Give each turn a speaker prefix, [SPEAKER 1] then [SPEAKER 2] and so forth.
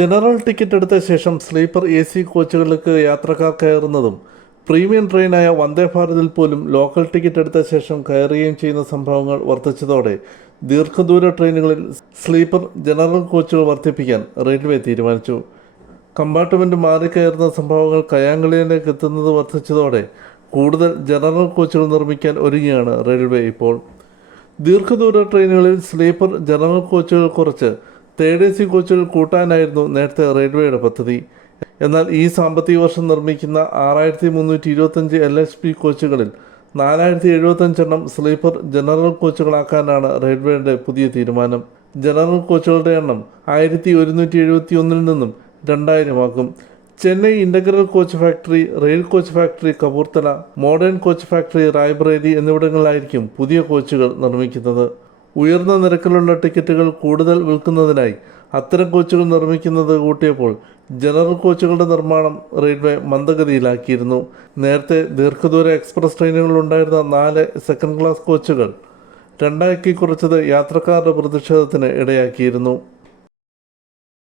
[SPEAKER 1] General ticket എടുത്ത ശേഷം sleeper A C കോച്ചുകളിലേക്ക് യാത്രക്കാർ കയറുന്നതും പ്രീമിയം ട്രെയിനായ വന്ദേ ഭാരതിൽ പോലും ലോക്കൽ ടിക്കറ്റ് എടുത്ത ശേഷം കയറുകയും ചെയ്യുന്ന സംഭവങ്ങൾ വർദ്ധിച്ചതോടെ ദീർഘദൂര ട്രെയിനുകളിൽ സ്ലീപ്പർ ജനറൽ കോച്ചുകൾ വർദ്ധിപ്പിക്കാൻ റെയിൽവേ തീരുമാനിച്ചു. കമ്പാർട്ട്മെന്റ് മാറിക്കയറുന്ന സംഭവങ്ങൾ കയാങ്കളിയിലേക്ക് എത്തുന്നത് വർദ്ധിച്ചതോടെ കൂടുതൽ ജനറൽ കോച്ചുകൾ നിർമ്മിക്കാൻ ഒരുങ്ങിയാണ് റെയിൽവേ ഇപ്പോൾ. ദീർഘദൂര ട്രെയിനുകളിൽ സ്ലീപ്പർ ജനറൽ കോച്ചുകൾ കുറച്ച് തേർഡ് എ സി കോച്ചുകൾ കൂട്ടാനായിരുന്നു നേരത്തെ റെയിൽവേയുടെ പദ്ധതി. എന്നാൽ ഈ സാമ്പത്തിക വർഷം നിർമ്മിക്കുന്ന ആറായിരത്തി മുന്നൂറ്റി ഇരുപത്തഞ്ച് എൽ എച്ച് പി കോച്ചുകളിൽ നാലായിരത്തി എഴുപത്തഞ്ചെണ്ണം സ്ലീപ്പർ ജനറൽ കോച്ചുകളാക്കാനാണ് റെയിൽവേയുടെ പുതിയ തീരുമാനം. ജനറൽ കോച്ചുകളുടെ എണ്ണം ആയിരത്തി ഒരുന്നൂറ്റി എഴുപത്തി ഒന്നിൽ നിന്നും രണ്ടായിരമാക്കും Chennai integral coach factory rail coach factory Kapurthala modern coach factory Raebareli എന്നിവിടങ്ങളിലായിരിക്കും പുതിയ കോച്ചുകൾ നിർമ്മിക്കുന്നത്. ഉയർന്ന നിരക്കിലുള്ള ടിക്കറ്റുകൾ കൂടുതൽ വിൽക്കുന്നതിനായി അത്തരം കോച്ചുകൾ നിർമ്മിക്കുന്നത് കൂട്ടിയപ്പോൾ ജനറൽ കോച്ചുകളുടെ നിർമ്മാണം റെയിൽവേ മന്ദഗതിയിലാക്കിയിരുന്നു. നേരത്തെ ദീർഘദൂര എക്സ്പ്രസ് ട്രെയിനുകൾ ഉണ്ടായിരുന്ന നാല് സെക്കൻഡ് ക്ലാസ് കോച്ചുകൾ രണ്ടാക്കി കുറച്ചത് യാത്രക്കാരുടെ പ്രതിഷേധത്തിന് ഇടയാക്കിയിരുന്നു.